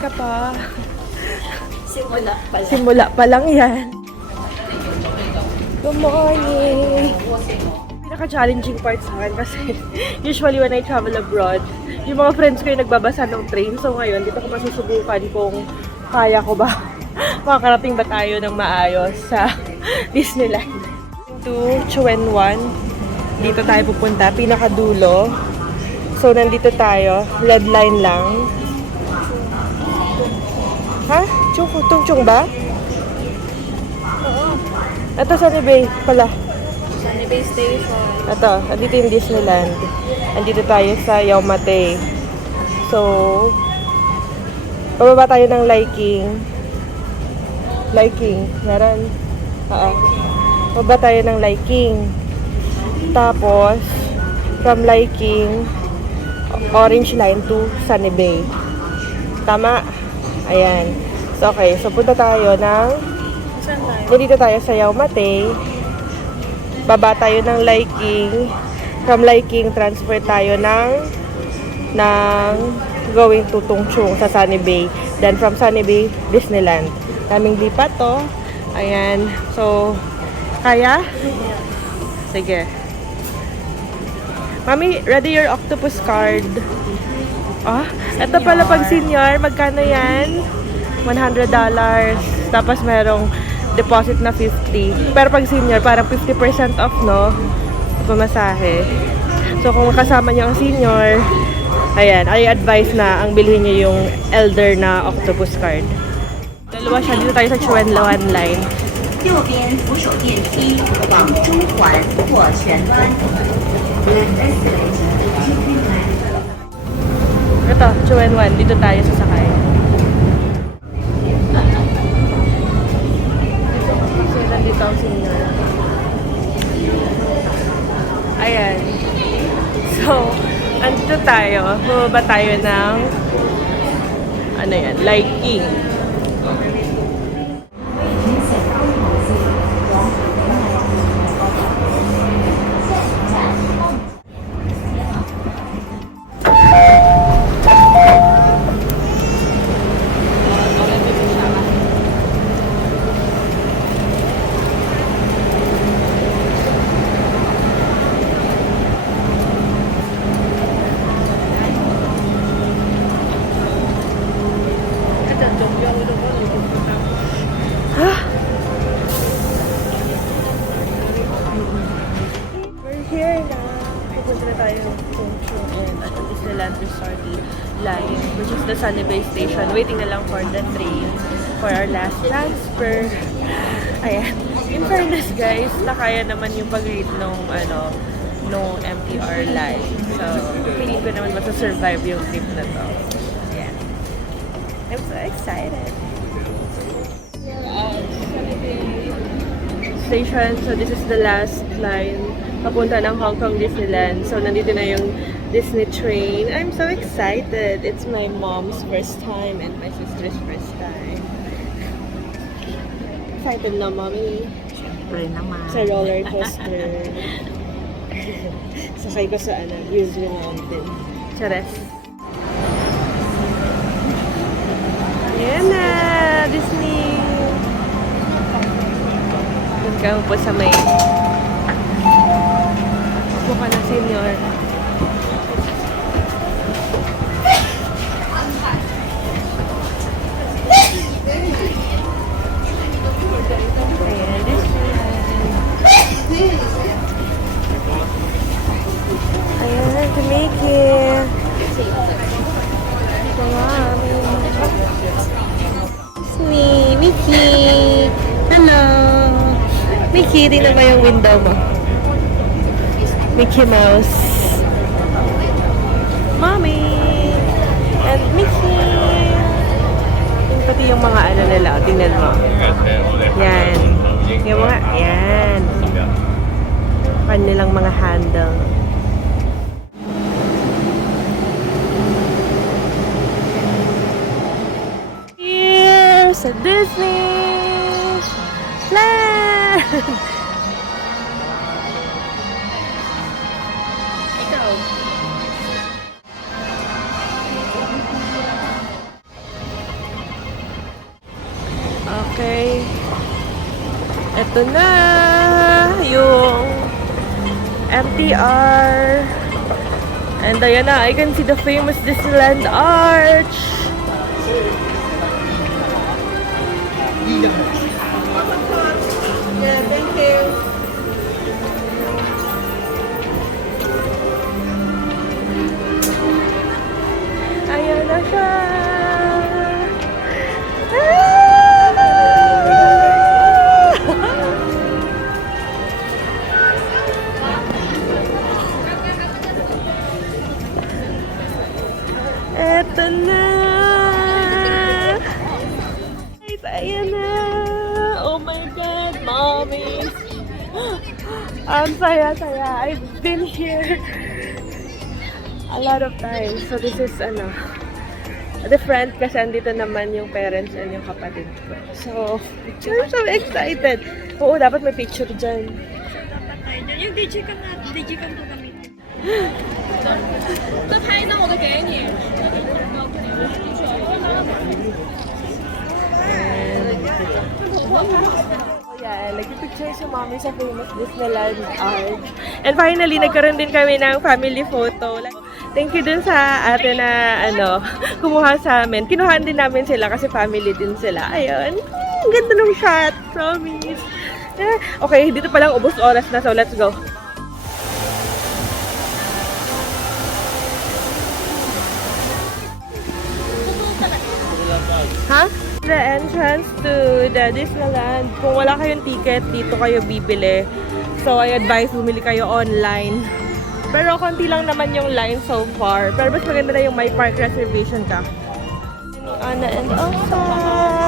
ka pa. Simula pa lang. Simula pa lang yan. Good morning! Pinaka-challenging part sa akin kasi usually when I travel abroad, yung mga friends ko yung nagbabasa ng train. So ngayon, dito ko masusubukan kung kaya ko ba makakarating ba tayo ng maayos sa Disneyland. To Chuen Wan. Dito tayo pupunta, pinakadulo. So nandito tayo, red line lang. Ha? Tungchung ba? Oo. Ito Sunny Bay pala. Sunny Bay Station. Ito, andito yung Disneyland. Andito tayo sa Yau Ma Tei. So, pababa tayo ng Liking. Liking, meron. Oo. Pababa tayo ng Liking. Tapos, from Liking, Orange Line to Sunny Bay. Tama? Ayan. So, okay. So, punta tayo ng... Saan tayo? Nandito tayo sa Yau Ma Tei. Baba tayo ng Liking. From Liking, transfer tayo ng going to Tungchung sa Sunny Bay. Then, from Sunny Bay, Disneyland. Daming lipat to. Ayan. So, kaya? Sige. Mami, ready your octopus card. Ah, ito pala pag senior, magkano yan? $100. Tapos merong deposit na 50. Pero pag senior, parang 50% off, no? Pamasahe. So, kung kasama niyo ang senior, ayan, I advise na ang bilhin niyo yung elder na octopus card. Dalawa siya, dito tayo sa Chuen Wan Line. 右边扶手电梯往中环或全端。 Ito, Chuen Wan, dito tayo sasakay. So, nandito ang senior. Ayan. So, andito tayo. Bumaba tayo ng ano yan, Liking. We're here na. Pupunta na tayo ng Tungchung and at the Disneyland Resort line, which is the Sunny Bay Station. Waiting na lang for the train for our last transfer. Ayan. In fairness guys, nakaya naman yung pag-read nung MTR line. So, feeling ko naman masa-survive yung trip na to. Ayan. I'm so excited. Station. So, this is the last line papunta ng Hong Kong Disneyland. So, nandito na yung Disney train. I'm so excited. It's my mom's first time and my sister's first time. Excited na, mommy. Siyempre naman. Sa roller coaster. Sakay ko sa Grizzly Mountain. Chares. Ayan na! Disney! Doon ka po sa may... Upo ka na, senior. Ayan, Disneyland. Ayan, si Mickey. Ito mami. Disney, Mickey. Hello. Mickey, tingnan mo yung window mo. Mickey Mouse. Mommy. And Mickey. Yung pati yung mga ano nila. Tingnan mo. Yan. Yung mga, yan. Kanilang mga handle. Here sa Disneyland! Okay. Ito na yung MTR. And ayan na, I can see the famous Disneyland Arch. Yeah, thank you. Ayan na siya. Eto na. Guys, ayan na. Oh my God, mommy. Ang saya-saya. I've been here a lot of times. So this is different kasi andito naman yung parents and yung kapatid ko. So, I'm so excited. Oo, dapat may picture dyan. yung digicam na, digicam to gamitin. 这拍一张我就给你。 Oh yeah, nagpipicture si mommy sa famous Disneyland Arch. And finally, nagkaroon din kami ng family photo. Thank you dun sa ate na kumuha sa amin. Kinuhaan din namin sila kasi family din sila. Ayun. Ang ganda ng shot. Promise. Okay, dito palang ubos oras na. So, let's go. Ha? The entrance to the Disneyland. Kung wala kayong ticket, dito kayo bibili. So, I advise bumili kayo online. Pero konti lang naman yung line so far. Pero mas maganda na yung may park reservation ka. Anna and Elsa.